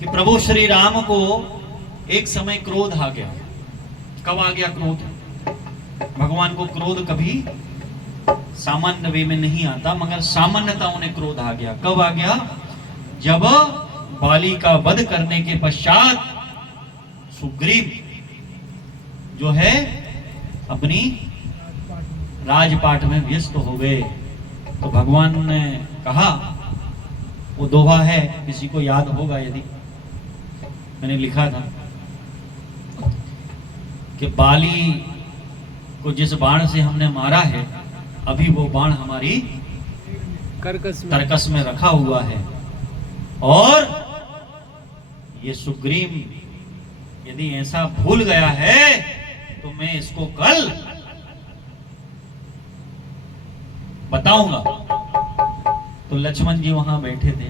कि प्रभु श्री राम को एक समय क्रोध आ गया। कब आ गया क्रोध? भगवान को क्रोध कभी सामान्य वे में नहीं आता, मगर सामान्यता उन्हें क्रोध आ गया। कब आ गया? जब बाली का वध करने के पश्चात सुग्रीव जो है अपनी राजपाट में व्यस्त हो गए। तो भगवान ने कहा, वो दोहा है, किसी को याद होगा यदि, मैंने लिखा था कि बाली को जिस बाण से हमने मारा है, अभी वो बाण हमारी तरकस में रखा हुआ है, और ये सुग्रीव यदि ऐसा भूल गया है तो मैं इसको कल बताऊंगा। तो लक्ष्मण जी वहां बैठे थे,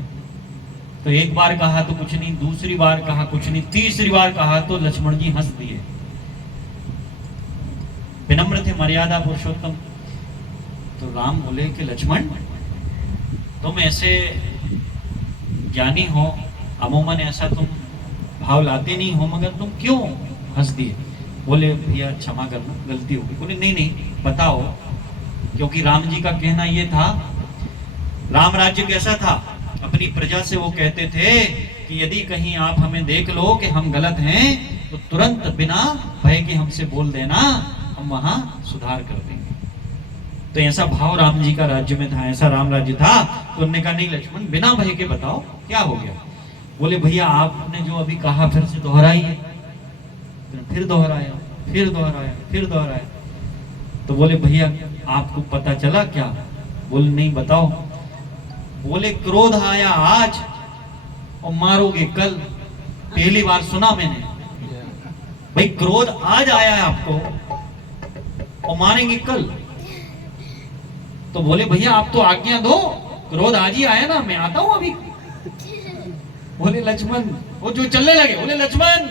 तो एक बार कहा तो कुछ नहीं, दूसरी बार कहा कुछ नहीं, तीसरी बार कहा तो लक्ष्मण जी हंस दिए। विनम्र थे, मर्यादा पुरुषोत्तम। तो राम बोले कि लक्ष्मण, तुम ऐसे ज्ञानी हो, अमूमन ऐसा तुम भाव लाते नहीं हो, मगर तुम क्यों हंस दिए? बोले भैया क्षमा करना, गलती होगी। बोले नहीं नहीं बताओ, क्योंकि राम जी का कहना यह था, राम राज्य कैसा था, अपनी प्रजा से वो कहते थे कि यदि कहीं आप हमें देख लो कि हम गलत हैं तो तुरंत बिना भय के हमसे बोल देना, हम वहां सुधार कर देंगे। तो ऐसा भाव राम जी का राज्य में था, ऐसा राम राज्य था। तो उन्होंने कहा नहीं लक्ष्मण, बिना भय के बताओ क्या हो गया। बोले भैया आपने जो अभी कहा फिर से दोहराइए। फिर दोहराया, फिर दोहराया, फिर दोहराया। तो बोले भैया आपको पता चला क्या? बोले नहीं बताओ। बोले क्रोध आया आज और मारोगे कल। पहली बार सुना मैंने, भाई क्रोध आज आया है आपको और मारेंगे कल। तो बोले भैया आप तो आज्ञा दो, क्रोध आज ही आया ना, मैं आता हूं अभी। बोले लक्ष्मण, वो जो चलने लगे, बोले लक्ष्मण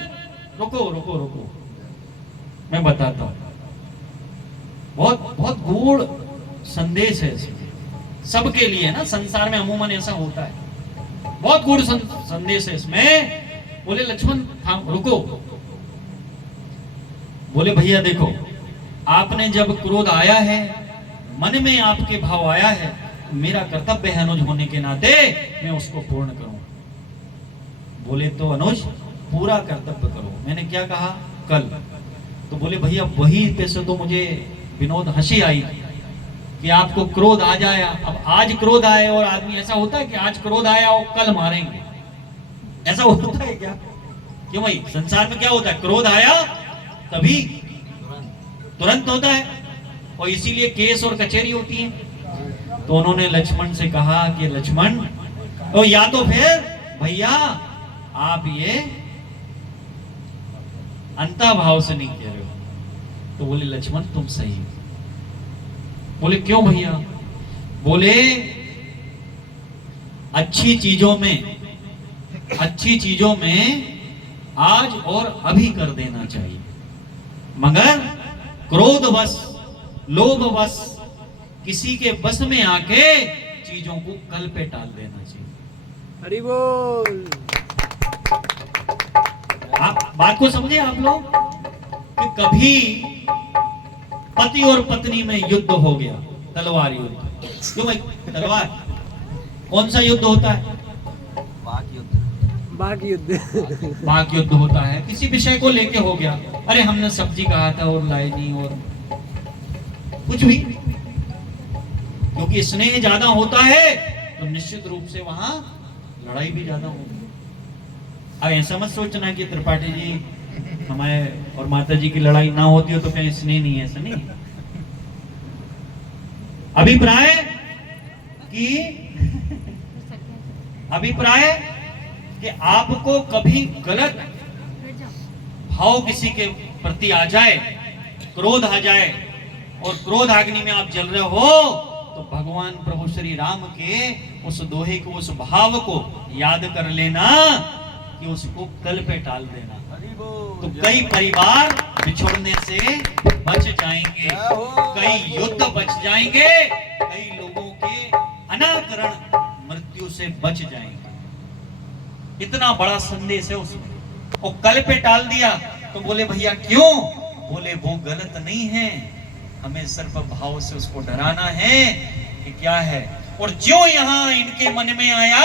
रुको रुको रुको, मैं बताता हूं। बहुत बहुत गूढ़ संदेश है इसमें, सबके लिए ना, संसार में अमूमन ऐसा होता है, बहुत गूढ़ संदेश है इसमें। बोले लक्ष्मण थाम रुको। बोले भैया देखो, आपने जब क्रोध आया है, मन में आपके भाव आया है, मेरा कर्तव्य है अनुज होने के नाते मैं उसको पूर्ण करूं। बोले तो अनुज पूरा कर्तव्य करो। मैंने क्या कहा? कल। तो बोले भैया वही पे से तो मुझे विनोद हंसी आई कि आपको क्रोध आ जाया। अब आज क्रोध आए और आदमी, ऐसा होता है कि आज क्रोध आया और कल मारेंगे, ऐसा होता है क्या? क्यों भाई, संसार में क्या होता है, क्रोध आया तभी तुरंत होता है, और इसीलिए केस और कचहरी होती है। तो उन्होंने लक्ष्मण से कहा कि लक्ष्मण, तो या तो फिर भैया आप ये अंता भाव से नहीं कह रहे हो। तो बोले लक्ष्मण तुम सही। बोले क्यों भैया? बोले अच्छी चीजों में आज और अभी कर देना चाहिए, मगर क्रोधवश, लोभवश किसी के बस में आके चीजों को कल पे टाल देना चाहिए। हरि बोल। आप बात को समझे आप लोग कि कभी पति और पत्नी में युद्ध हो गया, तलवार युद्ध। क्यों भाई, तलवार कौन सा युद्ध होता है? बाक युद्ध होता है। किसी विषय को लेके हो गया, अरे हमने सब्जी कहा था और लाई नहीं, और कुछ भी, क्योंकि स्नेह ज्यादा होता है तो निश्चित रूप से वहां लड़ाई भी ज्यादा होगी। अब ऐसा मत सोचना कि त्रिपाठी जी हमारे और माता जी की लड़ाई ना होती हो तो कहीं स्नेह नहीं है, ऐसा नहीं। अभिप्राय कि आपको कभी गलत भाव किसी के प्रति आ जाए, क्रोध आ जाए और क्रोध अग्नि में आप जल रहे हो, तो भगवान प्रभु श्री राम के उस दोहे को, उस भाव को याद कर लेना कि उसको कल पे टाल देना। तो कई परिवार बिछुड़ने से बच जाएंगे, कई युद्ध बच जाएंगे, कई लोगों के अनाकरण मृत्यु से बच जाएंगे। इतना बड़ा संदेश है उसमें। वो कल पे टाल दिया तो बोले भैया क्यों? बोले वो गलत नहीं है, हमें सिर्फ भाव से उसको डराना है कि क्या है। और जो यहाँ इनके मन में आया